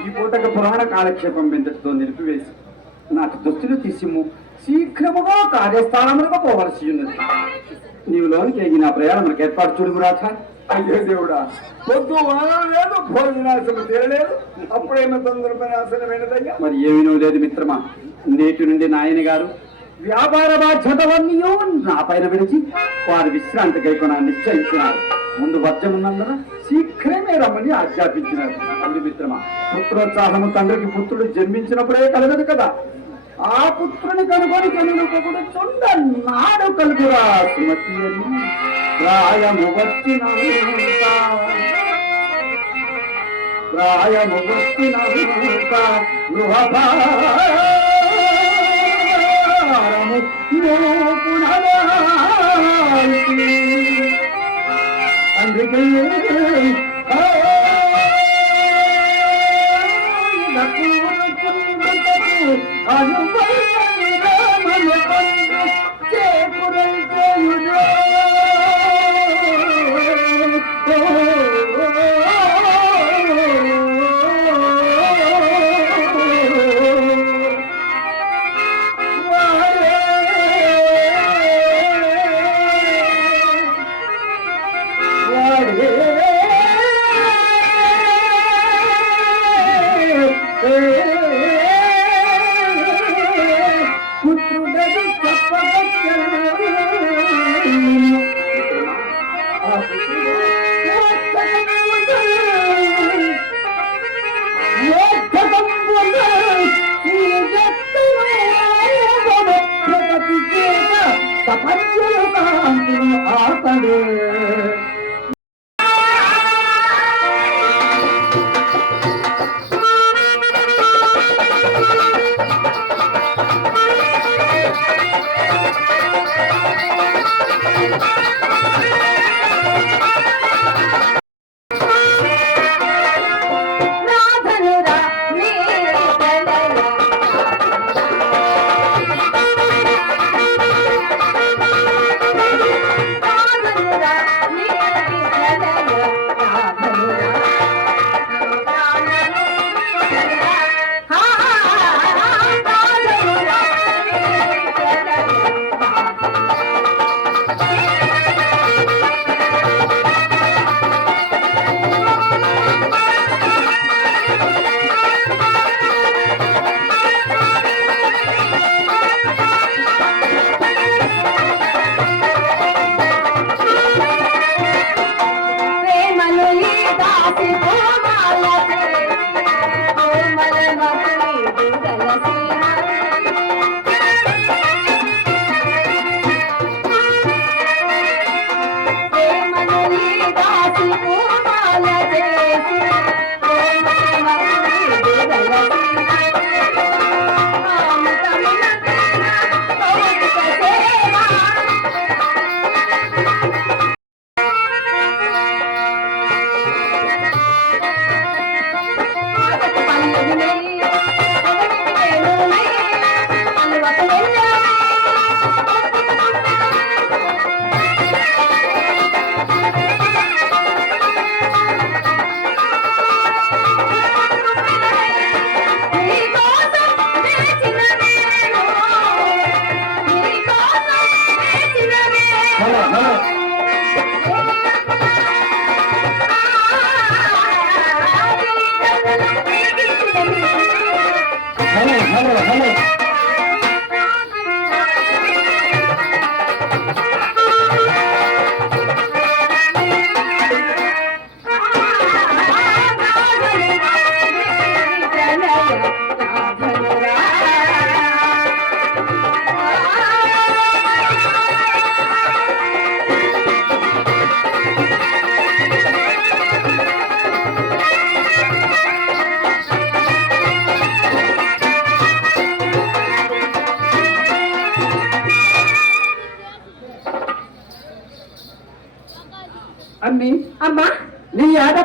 ఈ పూటక పురాణ కాలక్షేపం వెంతటితో నిలిపివేసి నాకు దుస్తులు తీసిము శీఘ్రముగా కార్యస్థానములకు పోవలసి ఉన్నది. నీవు లోనికి ఎగి నా ప్రయాణం మనకు ఏర్పాటు చూడు రాధ. అయ్యో దేవుడా, పొద్దు వానం లేదు, భోజనాశము తీరలేదు, అప్పుడేమో తొందరపైన ఆసనమైనదయ్యా. మరి ఏమీ లేదు మిత్రమా, నేటి నుండి నాయన గారు వ్యాపార బాధ్యతలన్నీ నా పైన విడిచి వారి విశ్రాంతి కైకొన నిశ్చయించినారు. ముందు వర్జమున్నందున శీఘ్రమే రమ్మని ఆజ్ఞాపించినారు. అవును మిత్రమా, పుత్రోత్సాహము తండ్రికి పుత్రుడు జన్మించినప్పుడే కలగదు కదా. ఆ పుత్రుని కనుగొని కనుగొని చుండ నాడు కలుగురా సుమతి అని ప్రాయము వచ్చిన అందుకే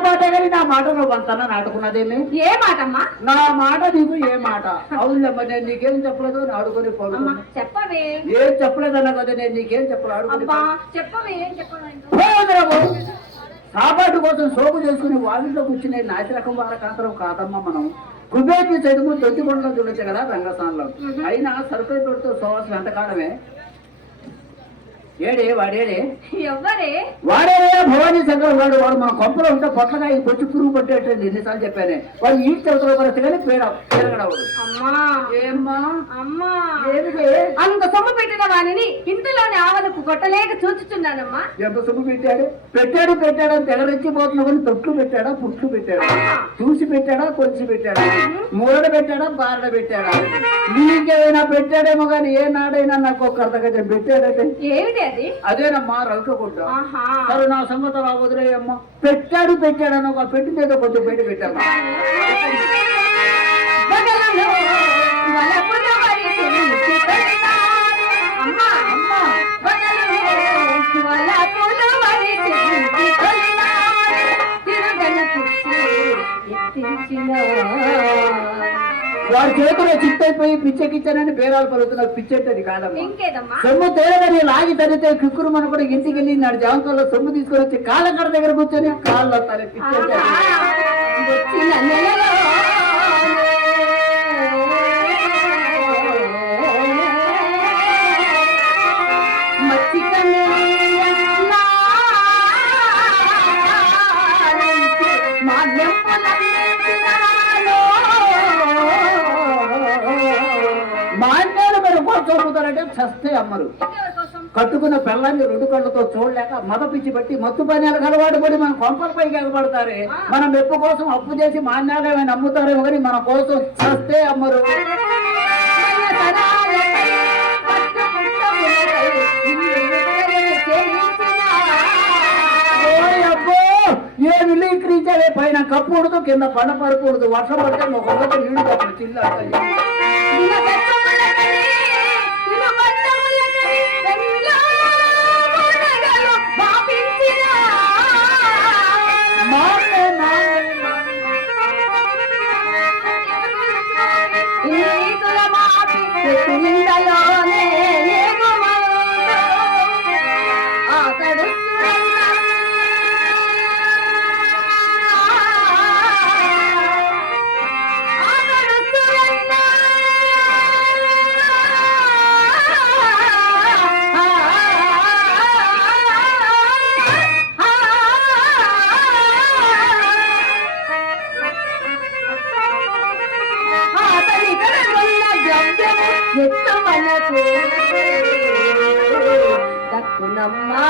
పాటే కానీ నా మాట నువ్వు అంతనా నాటుకున్నదేమి? ఏ మాటమ్మా? నా మాట నీకు ఏ మాట? అవునులేమ్మా, నేను నీకేం చెప్పలేదు అని ఆడుకొని అమ్మా పడుకున్నా. చెప్పవే. ఏం చెప్పలేదన్నా కదా, నేను నీకేం చెప్పలేదు అబ్బా చెప్పవే, ఏం చెప్పలేదు. సాపాటు కోసం సోపు చేసుకుని వాళ్ళలో కూర్చునే నాసిరకం వారకాంతరం కాదమ్మా. మనం కుబేకి చదువు దొడ్డికొండలో చూడొచ్చు కదా రంగస్థానంలో. అయినా సరుకులు పెడుతూ సోవాసం ఎంతకాలమే. ఏడే వాడేడే ఎవ్వరే? వాడే భవానీ శంకర్ వాడు. వాడు మన కొంపలో ఉంటే పొట్టగా ఈ బొచ్చు పురుగు పట్టేటండి. ఎన్నిసార్లు చెప్పానే. వాడు ఈ చదువులో పరిస్థితి కానీ పేరగడవాడు. అమ్మా ఏమ్మా అమ్మా, ఏమిటి? అంత సొమ్ము పెట్టిన వాణిని ఇంటిలోని ఆవలకు కొట్టలేక చూచుచున్నానమ్మా. ఎంత సొమ్ము పెట్టాడు అని తెగరెచ్చిపోతున్నావు కానీ తొట్లు పెట్టాడా పుట్లు పెట్టాడా? చూసి పెట్టాడా కొలిసి పెట్టాడా? మూరడ పెట్టాడా బారడ పెట్టాడా? నీకేమైనా పెట్టాడేమో కానీ ఏ నాడైనా నాకు ఒక అర్ధగజం పెట్టాడంటే ఏమిటి అది? అదేనమ్మా రవికగుడ్డ. ఆహా, సరే నా సంగతి రా వదిలేయమ్మా. పెట్టాడని ఒక పెట్టిందేదో కొంచెం బయట పెట్టామ్మా. బగలలో వలపుల వరిసెలు చితలినారు. అమ్మా అమ్మా, బగలలో వలపుల వరిసెలు చితలినారు. తిరుగన కుర్చీ ఎత్తించినారు. వాడి చేతిలో చిత్తైపోయి పిచ్చెకిచ్చానని బేరాలు పలుకుతున్నారు. పిచ్చెట్టది కాదమ్మా. ఇంకేదమ్మా? సొమ్ము తేలని లాగి తరితే కిక్కురు మన కూడా ఇంటికి వెళ్ళి నాడు జామకాల్లో సొమ్ము తీసుకొని వచ్చి కాళ్ళకడ దగ్గర కూర్చొని కాళ్ళు తన పిచ్చెట్టాడు. వచ్చిన నెలలో మాన్యాలు మీరు కోరుకోపోతారంటే చస్తే అమ్మరు. కట్టుకున్న పిల్లాన్ని రెండు కళ్ళతో చూడలేక మద పిచ్చి బట్టి మత్తు పానీయాలకు అలవాటు పడి మన కొంపలపైకి ఎగబడతారే. మనం మెప్పు కోసం అప్పు చేసి మాన్యాలు ఏమైనా అమ్ముతారేమో కానీ మన కోసం చస్తే అమ్మరు. ఏ విలీకరించాడే పైన కప్పుడుతూ కింద పండ పరకూడదు. వర్షం పడితే ఒక నీళ్లు తప్పదు చిల్లు. దక్కునమ్మా